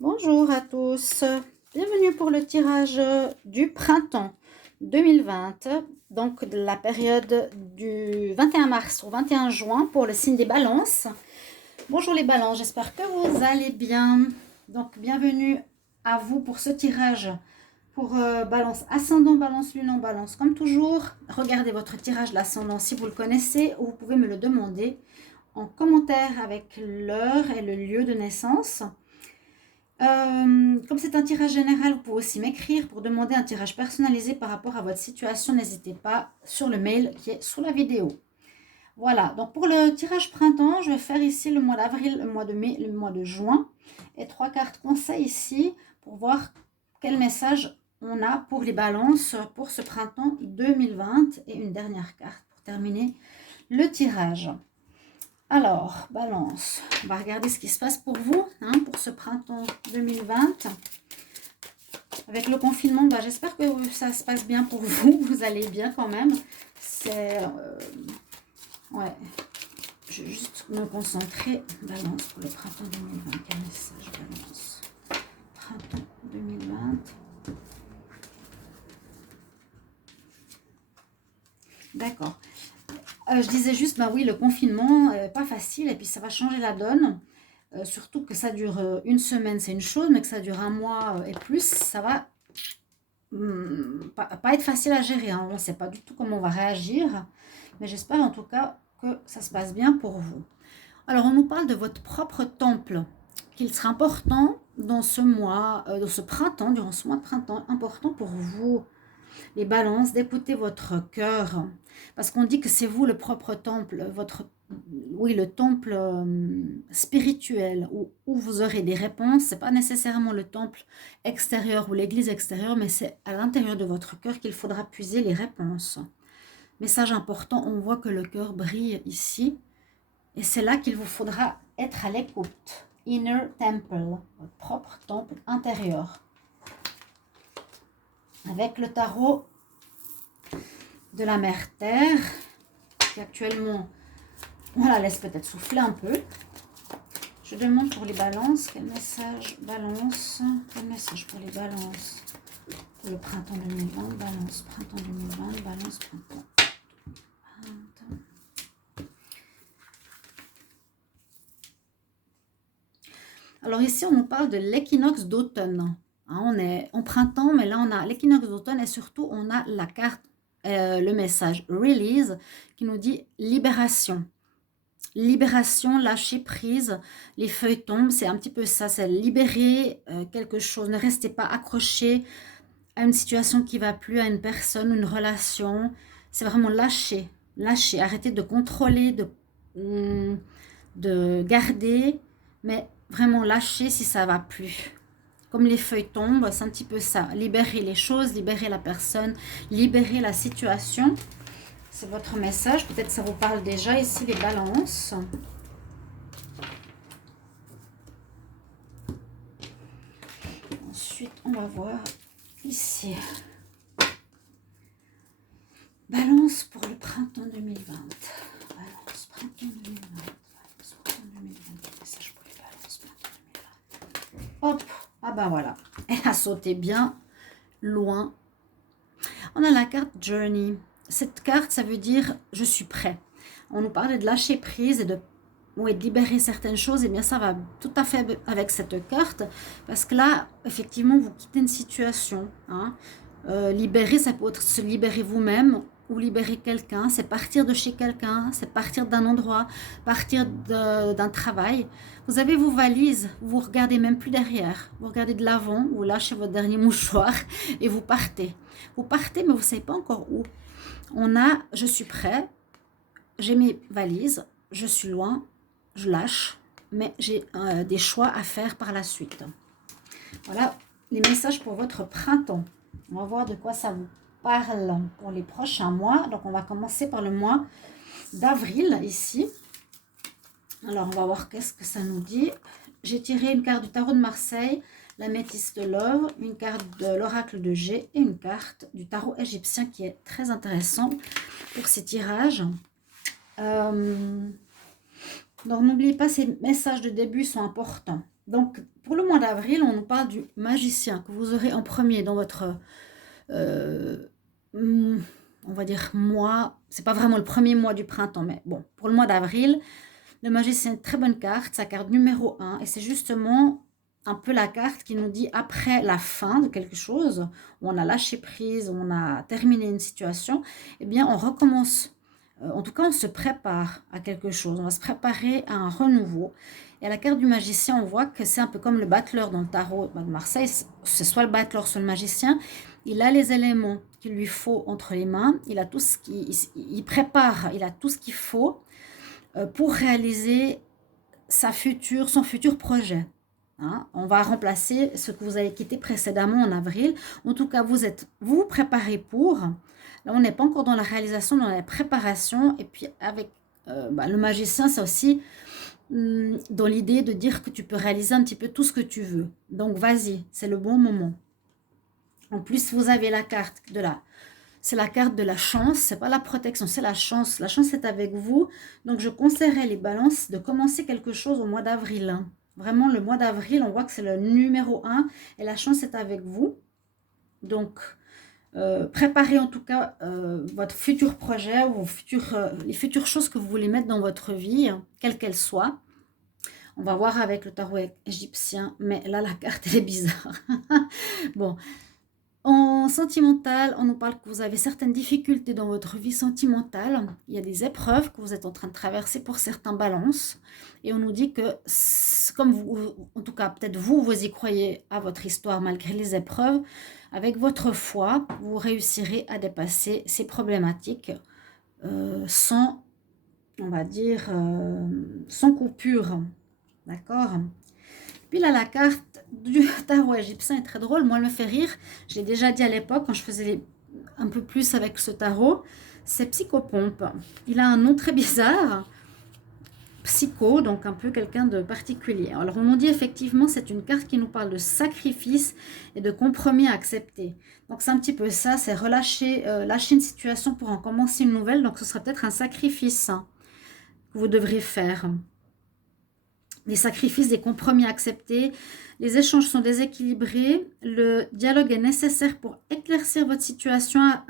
Bonjour à tous, bienvenue pour le tirage du printemps 2020, donc de la période du 21 mars au 21 juin pour le signe des balances. Bonjour les balances, j'espère que vous allez bien. Donc bienvenue à vous pour ce tirage pour balance ascendant, balance lunan, balance comme toujours. Regardez votre tirage l'ascendant si vous le connaissez ou vous pouvez me le demander en commentaire avec l'heure et le lieu de naissance. Comme c'est un tirage général, vous pouvez aussi m'écrire pour demander un tirage personnalisé par rapport à votre situation. N'hésitez pas sur le mail qui est sous la vidéo. Voilà, donc pour le tirage printemps, je vais faire ici le mois d'avril, le mois de mai, le mois de juin. Et 3 cartes conseils ici pour voir quel message on a pour les balances pour ce printemps 2020. Et une dernière carte pour terminer le tirage. Alors, balance, on va regarder ce qui se passe pour vous, pour ce printemps 2020. Avec le confinement, j'espère que ça se passe bien pour vous, vous allez bien quand même. C'est... ouais, je vais juste me concentrer. Balance pour le printemps 2020, quel message balance? Printemps 2020. D'accord. Je disais juste, oui, le confinement, pas facile, et puis ça va changer la donne. Surtout que ça dure une semaine, c'est une chose, mais que ça dure un mois et plus, ça va pas être facile à gérer. On ne sait pas du tout comment on va réagir, mais j'espère en tout cas que ça se passe bien pour vous. Alors, on nous parle de votre propre temple, qu'il sera important dans ce mois, dans ce printemps, durant ce mois de printemps, important pour vous, les balances, d'écouter votre cœur, parce qu'on dit que c'est vous le propre temple, oui, le temple spirituel, où vous aurez des réponses. C'est pas nécessairement le temple extérieur ou l'église extérieure, mais c'est à l'intérieur de votre cœur qu'il faudra puiser les réponses. Message important, on voit que le cœur brille ici, et c'est là qu'il vous faudra être à l'écoute. Inner temple, votre propre temple intérieur. Avec le tarot de la mère Terre, qui actuellement, on la laisse peut-être souffler un peu. Je demande pour les balances, quel message balance, quel message pour les balances pour le printemps 2020, balance, printemps 2020, balance, printemps. Alors ici, on nous parle de l'équinoxe d'automne. On est en printemps, mais là, on a l'équinoxe d'automne et surtout, on a la carte, le message release qui nous dit libération. Libération, lâcher prise, les feuilles tombent, c'est un petit peu ça, c'est libérer quelque chose. Ne restez pas accroché à une situation qui ne va plus, à une personne, une relation. C'est vraiment lâcher, lâcher, arrêter de contrôler, de garder, mais vraiment lâcher si ça ne va plus. Comme les feuilles tombent, c'est un petit peu ça. Libérer les choses, libérer la personne, libérer la situation. C'est votre message. Peut-être ça vous parle déjà. Ici, les balances. Ensuite, on va voir ici. Balance pour le printemps 2020. Balance, printemps 2020. Balance, printemps 2020. Message pour les balances, printemps 2020. Hop. Ah ben voilà. Elle a sauté bien loin. On a la carte Journey. Cette carte, ça veut dire je suis prêt. On nous parlait de lâcher prise et de libérer certaines choses. Et bien ça va tout à fait avec cette carte. Parce que là, effectivement, vous quittez une situation. Libérer, ça peut être se libérer vous-même ou libérer quelqu'un. C'est partir de chez quelqu'un, c'est partir d'un endroit, partir d'un travail. Vous avez vos valises, vous regardez même plus derrière. Vous regardez de l'avant, vous lâchez votre dernier mouchoir et vous partez. Vous partez, mais vous ne savez pas encore où. Je suis prêt, j'ai mes valises, je suis loin, je lâche, mais j'ai des choix à faire par la suite. Voilà les messages pour votre printemps. On va voir de quoi ça vous parle pour les prochains mois. Donc, on va commencer par le mois d'avril ici. Alors, on va voir qu'est-ce que ça nous dit. J'ai tiré une carte du tarot de Marseille, la métisse de Love, une carte de l'oracle de G et une carte du tarot égyptien qui est très intéressant pour ces tirages. Donc, n'oubliez pas, ces messages de début sont importants. Donc, pour le mois d'avril, on nous parle du magicien que vous aurez en premier dans votre, euh, on va dire, mois. C'est pas vraiment le premier mois du printemps, mais bon, pour le mois d'avril, le magicien est une très bonne carte, sa carte numéro 1, et c'est justement un peu la carte qui nous dit après la fin de quelque chose, où on a lâché prise, où on a terminé une situation, eh bien on recommence. En tout cas, on se prépare à quelque chose, on va se préparer à un renouveau. Et à la carte du magicien, on voit que c'est un peu comme le battleur dans le tarot de Marseille, c'est soit le battleur, soit le magicien. Il a les éléments qu'il lui faut entre les mains, il a tout ce il prépare, il a tout ce qu'il faut pour réaliser son futur projet. Hein, on va remplacer ce que vous avez quitté précédemment en avril. En tout cas, vous vous préparez pour. Là, on n'est pas encore dans la réalisation, dans la préparation. Et puis, avec le magicien, c'est aussi dans l'idée de dire que tu peux réaliser un petit peu tout ce que tu veux. Donc, vas-y, c'est le bon moment. En plus, vous avez la carte de la... C'est la carte de la chance, c'est pas la protection, c'est la chance. La chance est avec vous. Donc, je conseillerais les balances de commencer quelque chose au mois d'avril. Hein. Vraiment, le mois d'avril, on voit que c'est le numéro 1 et la chance est avec vous. Donc, préparez en tout cas votre futur projet ou les futures choses que vous voulez mettre dans votre vie, hein, quelles qu'elles soient. On va voir avec le tarot égyptien, mais là, la carte, elle est bizarre. Bon, en sentimental, on nous parle que vous avez certaines difficultés dans votre vie sentimentale. Il y a des épreuves que vous êtes en train de traverser pour certains balances. Et on nous dit que, comme vous, en tout cas peut-être vous y croyez à votre histoire malgré les épreuves, avec votre foi, vous réussirez à dépasser ces problématiques sans, on va dire, sans coupure. D'accord ? Puis là, la carte du tarot égyptien est très drôle. Moi, elle me fait rire. Je l'ai déjà dit à l'époque, quand je faisais un peu plus avec ce tarot. C'est Psychopompe. Il a un nom très bizarre. Psycho, donc un peu quelqu'un de particulier. Alors, on nous dit effectivement, c'est une carte qui nous parle de sacrifice et de compromis à accepter. Donc, c'est un petit peu ça, c'est relâcher, lâcher une situation pour en commencer une nouvelle. Donc, ce sera peut-être un sacrifice hein, que vous devrez faire. Des sacrifices, des compromis acceptés, les échanges sont déséquilibrés, le dialogue est nécessaire pour éclaircir votre situation à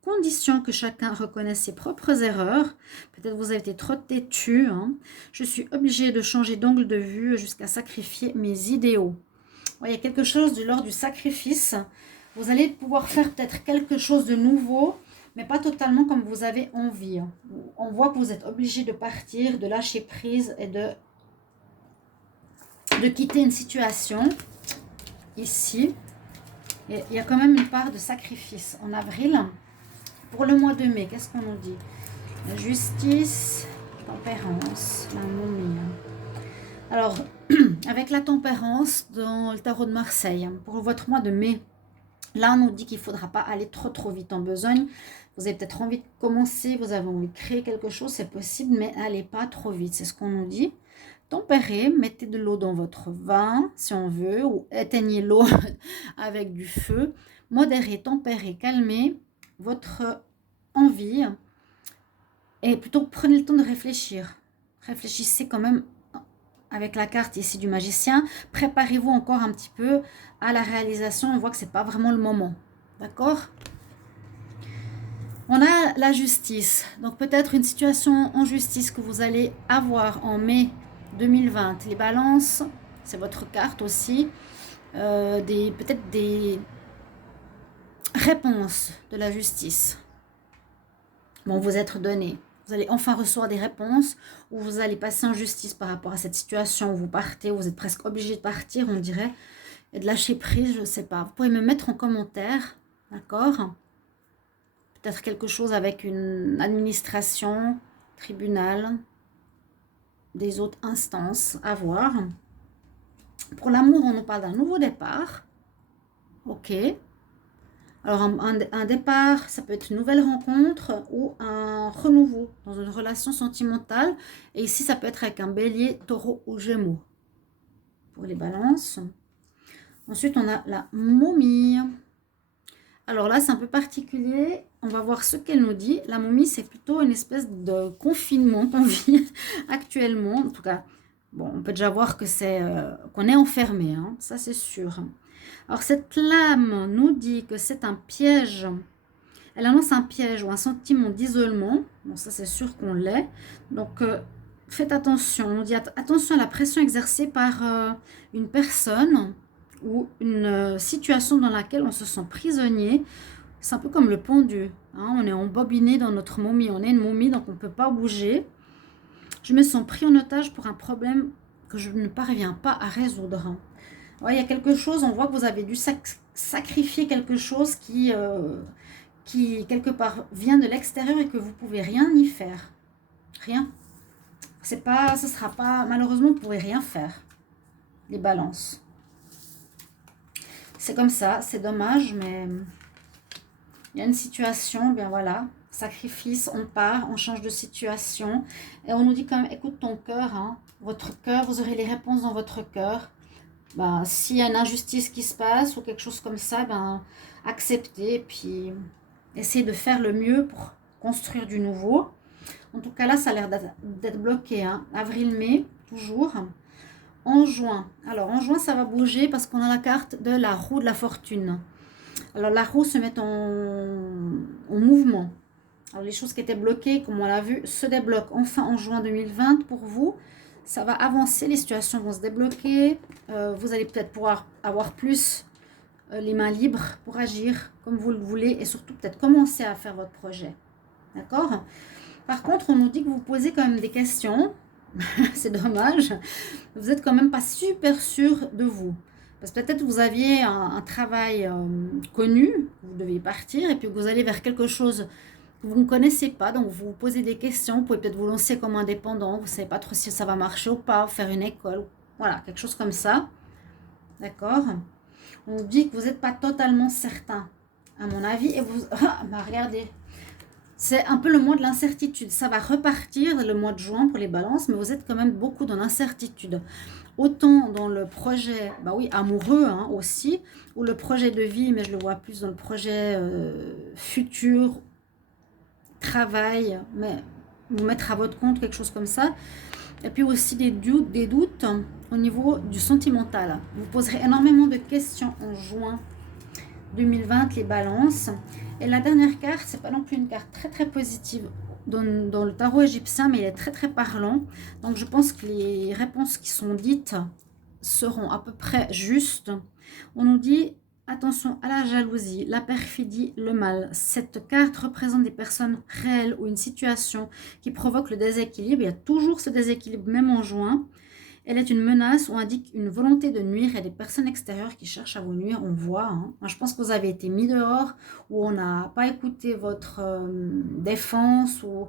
condition que chacun reconnaisse ses propres erreurs. Peut-être vous avez été trop têtu. Hein. Je suis obligée de changer d'angle de vue jusqu'à sacrifier mes idéaux. Ouais, il y a quelque chose de l'ordre du sacrifice. Vous allez pouvoir faire peut-être quelque chose de nouveau, mais pas totalement comme vous avez envie. On voit que vous êtes obligé de partir, de lâcher prise et de quitter une situation ici. Et il y a quand même une part de sacrifice en avril. Pour le mois de mai, qu'est-ce qu'on nous dit? La justice, tempérance, la momie. Alors, avec la tempérance dans le tarot de Marseille, pour votre mois de mai, là on nous dit qu'il ne faudra pas aller trop vite en besogne. Vous avez peut-être envie de commencer, vous avez envie de créer quelque chose, c'est possible, mais allez pas trop vite, c'est ce qu'on nous dit. Tempérez, mettez de l'eau dans votre vin, si on veut, ou éteignez l'eau avec du feu. Modérez, tempérez, calmez votre envie. Et plutôt, prenez le temps de réfléchir. Réfléchissez quand même avec la carte ici du magicien. Préparez-vous encore un petit peu à la réalisation. On voit que ce n'est pas vraiment le moment. D'accord ? On a la justice. Donc peut-être une situation en justice que vous allez avoir en mai 2020, les balances, c'est votre carte aussi, peut-être des réponses de la justice vont vous être données. Vous allez enfin recevoir des réponses ou vous allez passer en justice par rapport à cette situation où vous partez, où vous êtes presque obligé de partir, on dirait, et de lâcher prise, je ne sais pas. Vous pouvez me mettre en commentaire, d'accord ? Peut-être quelque chose avec une administration, tribunal, des autres instances à voir. Pour l'amour, on nous parle d'un nouveau départ. Ok. Alors, un départ, ça peut être une nouvelle rencontre ou un renouveau dans une relation sentimentale. Et ici, ça peut être avec un bélier, taureau ou gémeaux. Pour les balances. Ensuite, on a la momie. Alors là, c'est un peu particulier. On va voir ce qu'elle nous dit. La momie, c'est plutôt une espèce de confinement qu'on vit actuellement. En tout cas, Bon, on peut déjà voir que qu'on est enfermé, hein, ça c'est sûr. Alors cette lame nous dit que c'est un piège. Elle annonce un piège ou un sentiment d'isolement. Bon, ça c'est sûr qu'on l'est. Donc faites attention. On dit attention à la pression exercée par une personne ou une situation dans laquelle on se sent prisonnier. C'est un peu comme le pendu, hein. On est embobiné dans notre momie. On est une momie, donc on ne peut pas bouger. Je me sens pris en otage pour un problème que je ne parviens pas à résoudre. Ouais, il y a quelque chose, on voit que vous avez dû sacrifier quelque chose qui, quelque part, vient de l'extérieur et que vous ne pouvez rien y faire. Rien. C'est pas, ce sera pas, malheureusement, vous ne pourrez rien faire. Les balances. C'est comme ça, c'est dommage, mais il y a une situation, bien voilà, sacrifice, on part, on change de situation. Et on nous dit quand même, écoute ton cœur, hein, votre cœur, vous aurez les réponses dans votre cœur. Ben, s'il y a une injustice qui se passe ou quelque chose comme ça, ben, acceptez, puis essayez de faire le mieux pour construire du nouveau. En tout cas, là, ça a l'air d'être bloqué. Hein. Avril-mai, toujours. En juin. Alors, en juin, ça va bouger parce qu'on a la carte de la roue de la fortune. Alors, la roue se met en mouvement. Alors, les choses qui étaient bloquées, comme on l'a vu, se débloquent enfin en juin 2020 pour vous. Ça va avancer, les situations vont se débloquer. Vous allez peut-être pouvoir avoir plus les mains libres pour agir comme vous le voulez et surtout peut-être commencer à faire votre projet. D'accord? Par contre, on nous dit que vous posez quand même des questions. C'est dommage. Vous n'êtes quand même pas super sûr de vous. Parce que peut-être vous aviez un travail connu, vous deviez partir et puis vous allez vers quelque chose que vous ne connaissez pas, donc vous vous posez des questions, vous pouvez peut-être vous lancer comme indépendant, vous ne savez pas trop si ça va marcher ou pas, faire une école, voilà, quelque chose comme ça. D'accord? On dit que vous n'êtes pas totalement certain, à mon avis, et vous... Ah, bah regardez, c'est un peu le mois de l'incertitude. Ça va repartir le mois de juin pour les balances, mais vous êtes quand même beaucoup dans l'incertitude. Autant dans le projet, bah oui, amoureux hein, aussi, ou le projet de vie, mais je le vois plus dans le projet futur, travail, mais vous mettre à votre compte, quelque chose comme ça. Et puis aussi des doutes au niveau du sentimental. Vous poserez énormément de questions en juin 2020, les balances. Et la dernière carte, c'est pas non plus une carte très très positive dans le tarot égyptien, mais il est très très parlant. Donc je pense que les réponses qui sont dites seront à peu près justes. On nous dit attention à la jalousie, la perfidie, le mal. Cette carte représente des personnes réelles ou une situation qui provoque le déséquilibre. Il y a toujours ce déséquilibre, même en juin. Elle est une menace ou indique une volonté de nuire. Il y a des personnes extérieures qui cherchent à vous nuire, on voit. Hein. Moi, je pense que vous avez été mis dehors ou on n'a pas écouté votre défense ou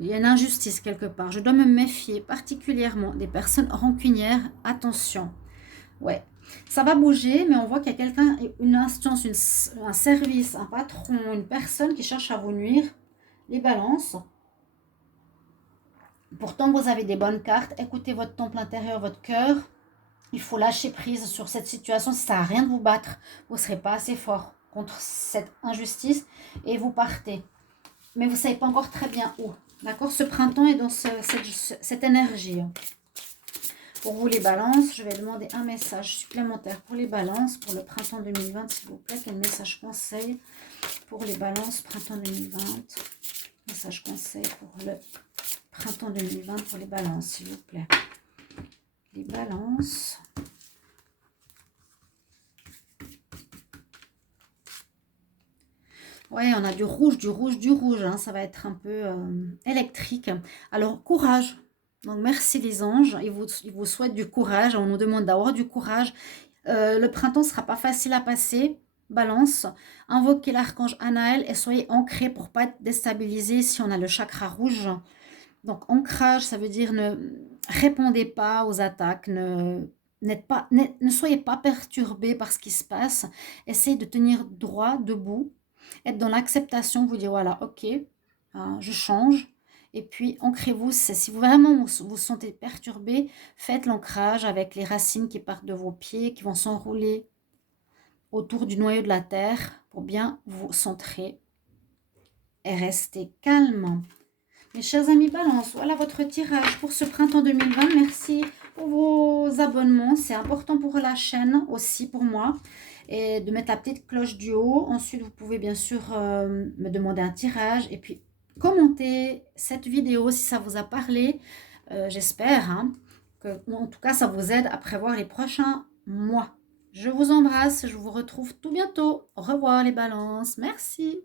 il y a une injustice quelque part. Je dois me méfier particulièrement des personnes rancunières. Attention. Ouais, ça va bouger, mais on voit qu'il y a quelqu'un, une instance, un service, un patron, une personne qui cherche à vous nuire. Les balances. Pourtant, vous avez des bonnes cartes. Écoutez votre temple intérieur, votre cœur. Il faut lâcher prise sur cette situation. Ça ne sert à rien de vous battre. Vous ne serez pas assez fort contre cette injustice et vous partez. Mais vous ne savez pas encore très bien où. D'accord? Ce printemps est dans cette énergie. Pour vous les balances, je vais demander un message supplémentaire pour les balances pour le printemps 2020, s'il vous plaît. Quel message conseil pour les balances printemps 2020? Message conseil pour le printemps 2020 pour les balances, s'il vous plaît. Les balances. Ouais, on a du rouge, du rouge, du rouge. Hein. Ça va être un peu électrique. Alors, courage. Donc, merci les anges. Ils vous souhaitent du courage. On nous demande d'avoir du courage. Le printemps ne sera pas facile à passer. Balance. Invoquez l'archange Anaël et soyez ancrés pour ne pas être déstabilisés si on a le chakra rouge. Donc, ancrage, ça veut dire ne répondez pas aux attaques, ne soyez pas perturbés par ce qui se passe. Essayez de tenir droit, debout, être dans l'acceptation, vous dire voilà, ok, je change. Et puis, ancrez-vous. Si vous vraiment vous sentez perturbé, faites l'ancrage avec les racines qui partent de vos pieds, qui vont s'enrouler autour du noyau de la terre pour bien vous centrer et rester calme. Mes chers amis Balance, voilà votre tirage pour ce printemps 2020. Merci pour vos abonnements. C'est important pour la chaîne aussi, pour moi. Et de mettre la petite cloche du haut. Ensuite, vous pouvez bien sûr me demander un tirage. Et puis, commenter cette vidéo si ça vous a parlé. J'espère hein, que, en tout cas, ça vous aide à prévoir les prochains mois. Je vous embrasse. Je vous retrouve tout bientôt. Au revoir les balances. Merci.